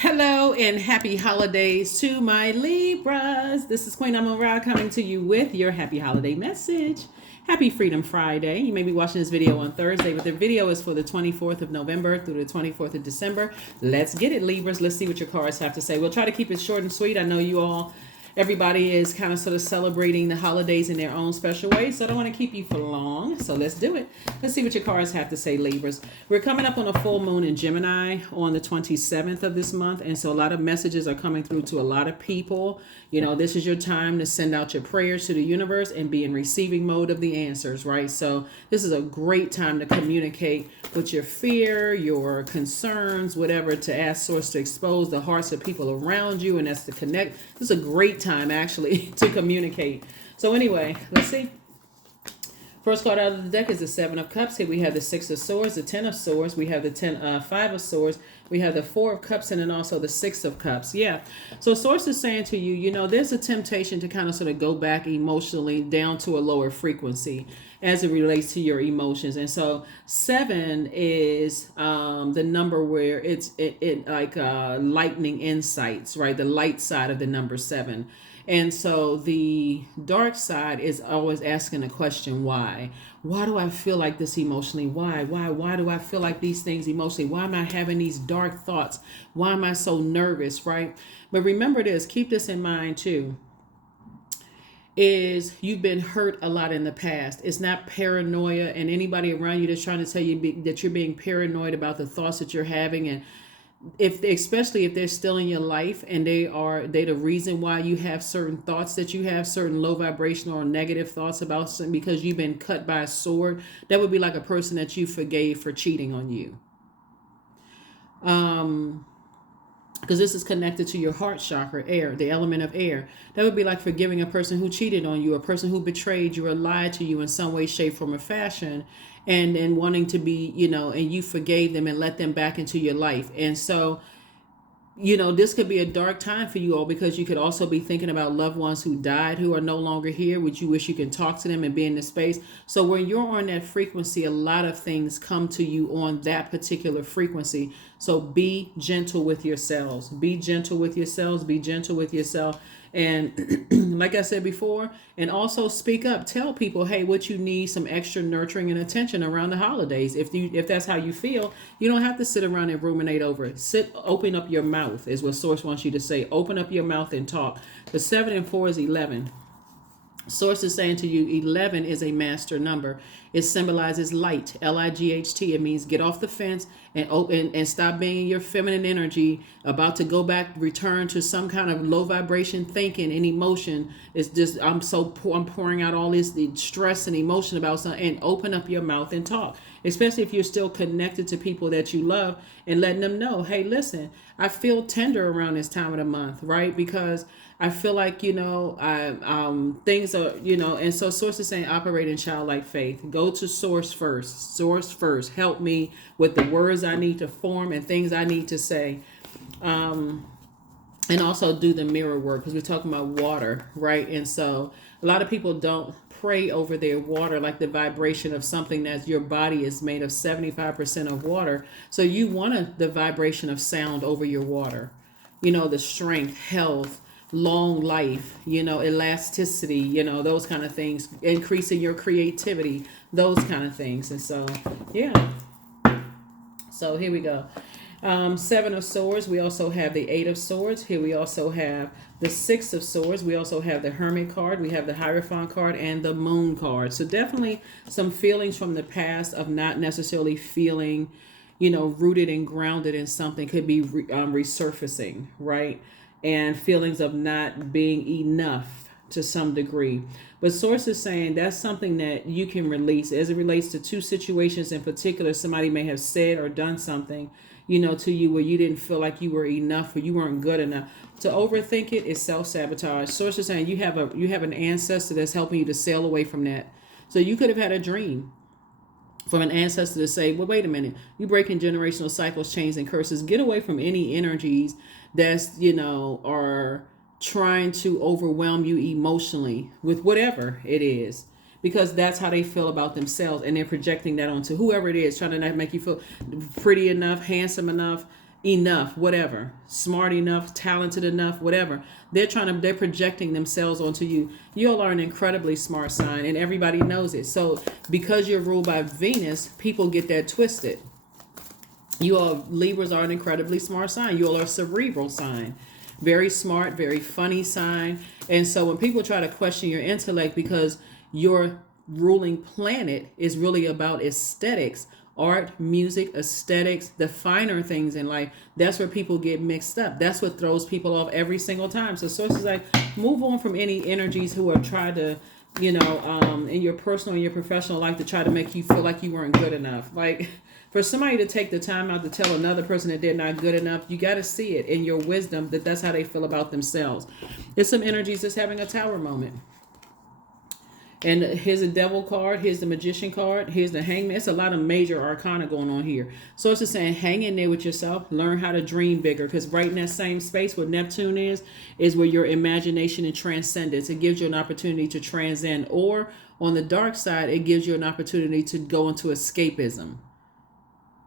Hello and happy holidays to my Libras. This is Queen Amun Ra coming to you with your happy holiday message. Happy Freedom Friday. You may be watching this video on Thursday, but the video is for the 24th of November through the 24th of December. Let's get it, Libras. Let's see what your cards have to say. We'll try to keep it short and sweet. I know everybody is kind of sort of celebrating the holidays in their own special way, so I don't want to keep you for long. So let's do it. Let's see what your cards have to say, Libras. We're coming up on a full moon in Gemini on the 27th of this month, and so a lot of messages are coming through to a lot of people. You know, this is your time to send out your prayers to the universe and be in receiving mode of the answers, right? So this is a great time to communicate with your fear, your concerns, whatever, to ask Source to expose the hearts of people around you, and that's to connect. This is a great time actually to communicate. So anyway, let's see. First card out of the deck is the Seven of Cups. Here we have the Six of Swords, the Ten of Swords. We have the Five of Swords. We have the Four of Cups, and then also the Six of Cups. Yeah. So Source is saying to you, you know, there's a temptation to kind of sort of go back emotionally down to a lower frequency as it relates to your emotions. And so 7 is the number where it like lightning insights, right? The light side of the number 7. And so the dark side is always asking the question, why? Why do I feel like this emotionally? Why do I feel like these things emotionally? Why am I having these dark thoughts? Why am I so nervous, right? But remember this, keep this in mind too, is you've been hurt a lot in the past. It's not paranoia, and anybody around you that's trying to tell you that you're being paranoid about the thoughts that you're having, and especially if they're still in your life and they the reason why you have certain thoughts that you have, certain low vibrational or negative thoughts about something, because you've been cut by a sword. That would be like a person that you forgave for cheating on you, because this is connected to your heart chakra, air, the element of air. That would be like forgiving a person who cheated on you, a person who betrayed you or lied to you in some way, shape, form, or fashion, and wanting to be, you know, and you forgave them and let them back into your life. And so, you know, this could be a dark time for you all, because you could also be thinking about loved ones who died, who are no longer here, which you wish you can talk to them and be in the space. So when you're on that frequency, a lot of things come to you on that particular frequency. So be gentle with yourselves. Be gentle with yourselves. Be gentle with yourself. And like I said before, and also speak up. Tell people, hey, what you need, some extra nurturing and attention around the holidays. If that's how you feel, you don't have to sit around and ruminate over it. Open up your mouth is what Source wants you to say. Open up your mouth and talk. The 7 and 4 is 11. Source is saying to you, 11 is a master number. It symbolizes light, Light. It means get off the fence and stop being in your feminine energy, about to go back, return to some kind of low vibration thinking and emotion. It's just, I'm pouring out all this stress and emotion about something, and open up your mouth and talk. Especially if you're still connected to people that you love, and letting them know, hey, listen, I feel tender around this time of the month, right? Because I feel like, you know, things are, you know, and so Source is saying operate in childlike faith. Go to Source first. Source first. Help me with the words I need to form and things I need to say. And also do the mirror work, because we're talking about water, right? And so a lot of people don't pray over their water, like the vibration of something that your body is made of 75% of water. So you want the vibration of sound over your water. You know, the strength, health, long life, you know, elasticity, you know, those kind of things, increasing your creativity, those kind of things. And so, yeah. So here we go. 7 of Swords. We also have the 8 of Swords. Here we also have the 6 of Swords. We also have the Hermit card. We have the Hierophant card and the Moon card. So definitely some feelings from the past of not necessarily feeling, you know, rooted and grounded in something could be resurfacing, right? And feelings of not being enough to some degree. But Source is saying that's something that you can release as it relates to 2 situations in particular. Somebody may have said or done something, you know, to you where you didn't feel like you were enough or you weren't good enough. To overthink it is self-sabotage. Source is saying you have an ancestor that's helping you to sail away from that. So you could have had a dream from an ancestor to say, well, wait a minute, you breaking generational cycles, chains, and curses. Get away from any energies that's, you know, are trying to overwhelm you emotionally with whatever it is, because that's how they feel about themselves, and they're projecting that onto whoever it is, trying to not make you feel pretty enough, handsome enough, enough, whatever, smart enough, talented enough, whatever. They're projecting themselves onto you. You all are an incredibly smart sign, and everybody knows it. So because you're ruled by Venus, people get that twisted. You all, Libras, are an incredibly smart sign. You all are a cerebral sign. Very smart, very funny sign. And so when people try to question your intellect because your ruling planet is really about aesthetics, art, music, aesthetics, the finer things in life, that's where people get mixed up. That's what throws people off every single time. So sources like, move on from any energies who are trying to, in your personal and your professional life, to try to make you feel like you weren't good enough. Like, for somebody to take the time out to tell another person that they're not good enough, you got to see it in your wisdom that that's how they feel about themselves. There's some energies that's having a tower moment. And here's a devil card. Here's the magician card. Here's the hangman. It's a lot of major arcana going on here. So it's just saying, hang in there with yourself. Learn how to dream bigger. Because right in that same space where Neptune is where your imagination and transcendence. It gives you an opportunity to transcend. Or on the dark side, it gives you an opportunity to go into escapism.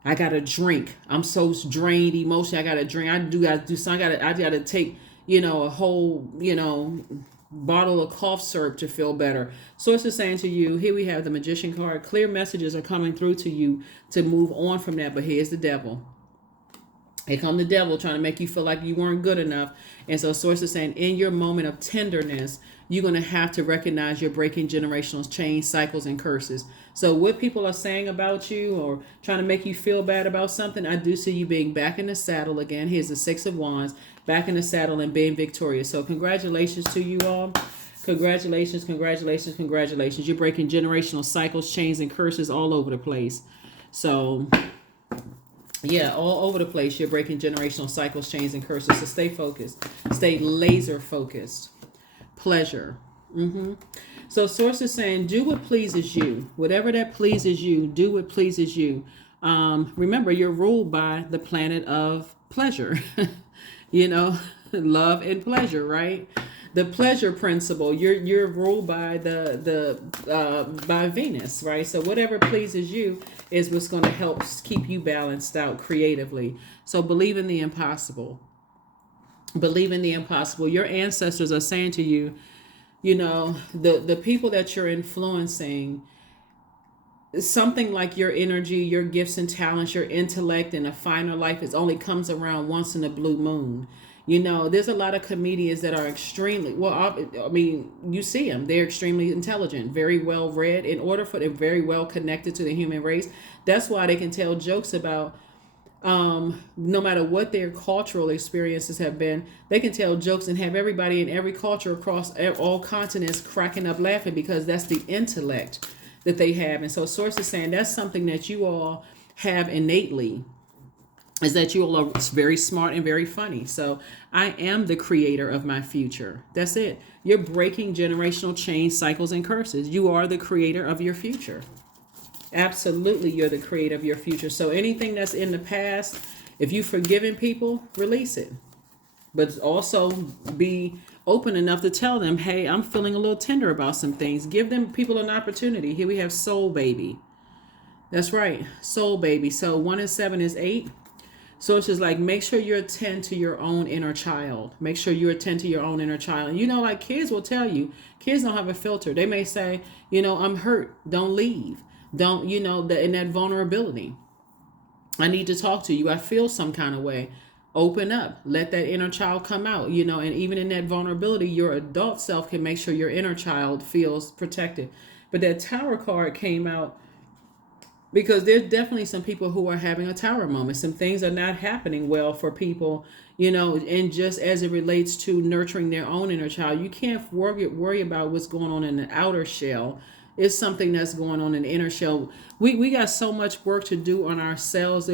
I gotta drink. I'm so drained emotionally. I gotta drink. I gotta do something. I gotta take, a whole, bottle of cough syrup to feel better. So it's just saying to you, here we have the magician card. Clear messages are coming through to you to move on from that. But here's the devil. Here come the devil trying to make you feel like you weren't good enough. And so source is saying, in your moment of tenderness, you're going to have to recognize you're breaking generational chains, cycles, and curses. So what people are saying about you or trying to make you feel bad about something, I do see you being back in the saddle again. Here's the Six of Wands, back in the saddle and being victorious. So congratulations to you all. Congratulations, congratulations, congratulations. You're breaking generational cycles, chains, and curses all over the place. So yeah, all over the place. You're breaking generational cycles, chains, and curses. So stay focused. Stay laser focused. Pleasure. So source is saying, do what pleases you. Whatever that pleases you, do what pleases you. Remember, you're ruled by the planet of pleasure. Love and pleasure, right? The pleasure principle. You're ruled by by Venus, right? So whatever pleases you is what's going to help keep you balanced out creatively. So believe in the impossible. Believe in the impossible. Your ancestors are saying to you, the people that you're influencing, something like your energy, your gifts and talents, your intellect, and a finer life only comes around once in a blue moon. There's a lot of comedians that are extremely, you see them. They're extremely intelligent, very well read, very well connected to the human race. That's why they can tell jokes about, no matter what their cultural experiences have been, they can tell jokes and have everybody in every culture across all continents cracking up laughing, because that's the intellect that they have. And so source is saying that's something that you all have innately, is that you all are very smart and very funny. So I am the creator of my future. That's it. You're breaking generational chains, cycles, and curses. You are the creator of your future. Absolutely, you're the creator of your future. So anything that's in the past, if you've forgiven people, release it. But also be open enough to tell them, hey, I'm feeling a little tender about some things. Give them people an opportunity. Here we have soul baby. That's right, soul baby. So 1 and 7 is 8. So it's just like, make sure you attend to your own inner child. Make sure you attend to your own inner child. And like kids will tell you, kids don't have a filter. They may say, I'm hurt. Don't leave. Don't, in that vulnerability. I need to talk to you. I feel some kind of way. Open up. Let that inner child come out, and even in that vulnerability, your adult self can make sure your inner child feels protected. But that Tower card came out because there's definitely some people who are having a tower moment. Some things are not happening well for people, and just as it relates to nurturing their own inner child, you can't worry about what's going on in the outer shell. It's something that's going on in the inner shell. We got so much work to do on ourselves.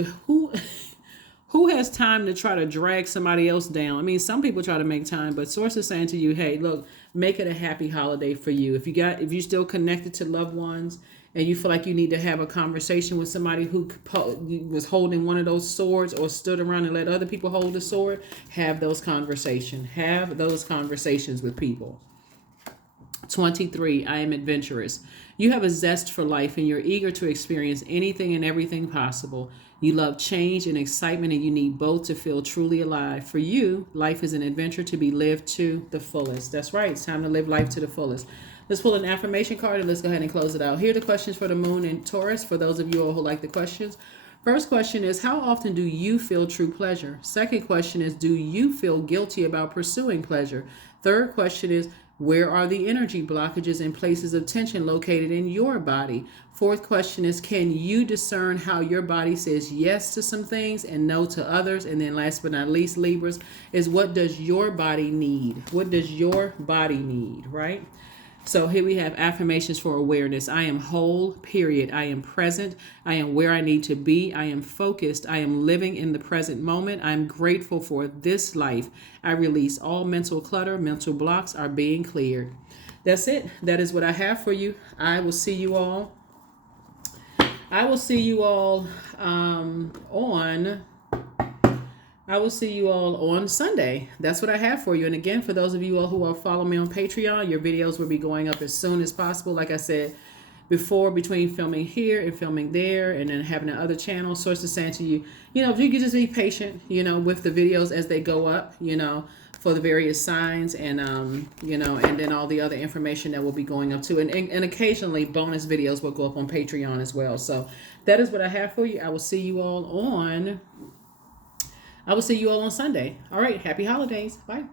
Who has time to try to drag somebody else down? I mean, some people try to make time, but source is saying to you, hey, look, make it a happy holiday for you. If you're still connected to loved ones, and you feel like you need to have a conversation with somebody who was holding one of those swords or stood around and let other people hold the sword, have those conversations. Have those conversations with people. 23, I am adventurous. You have a zest for life and you're eager to experience anything and everything possible. You love change and excitement, and you need both to feel truly alive. For you, life is an adventure to be lived to the fullest. That's right. It's time to live life to the fullest. Let's pull an affirmation card and let's go ahead and close it out. Here are the questions for the moon and Taurus for those of you all who like the questions. First question is, how often do you feel true pleasure? Second question is, do you feel guilty about pursuing pleasure? Third question is, where are the energy blockages and places of tension located in your body? Fourth question is, can you discern how your body says yes to some things and no to others? And then last but not least, Libras, is what does your body need? What does your body need, right? So here we have affirmations for awareness. I am whole, period. I am present. I am where I need to be. I am focused. I am living in the present moment. I'm grateful for this life. I release all mental clutter. Mental blocks are being cleared. That's it. That is what I have for you. I will see you all. On Sunday. That's what I have for you. And again, for those of you all who are following me on Patreon, your videos will be going up as soon as possible. Like I said before, between filming here and filming there and then having the other channel, sources saying to you, if you could just be patient, with the videos as they go up, for the various signs and, and then all the other information that will be going up too. And occasionally bonus videos will go up on Patreon as well. So that is what I have for you. I will see you all on Sunday. All right. Happy holidays. Bye.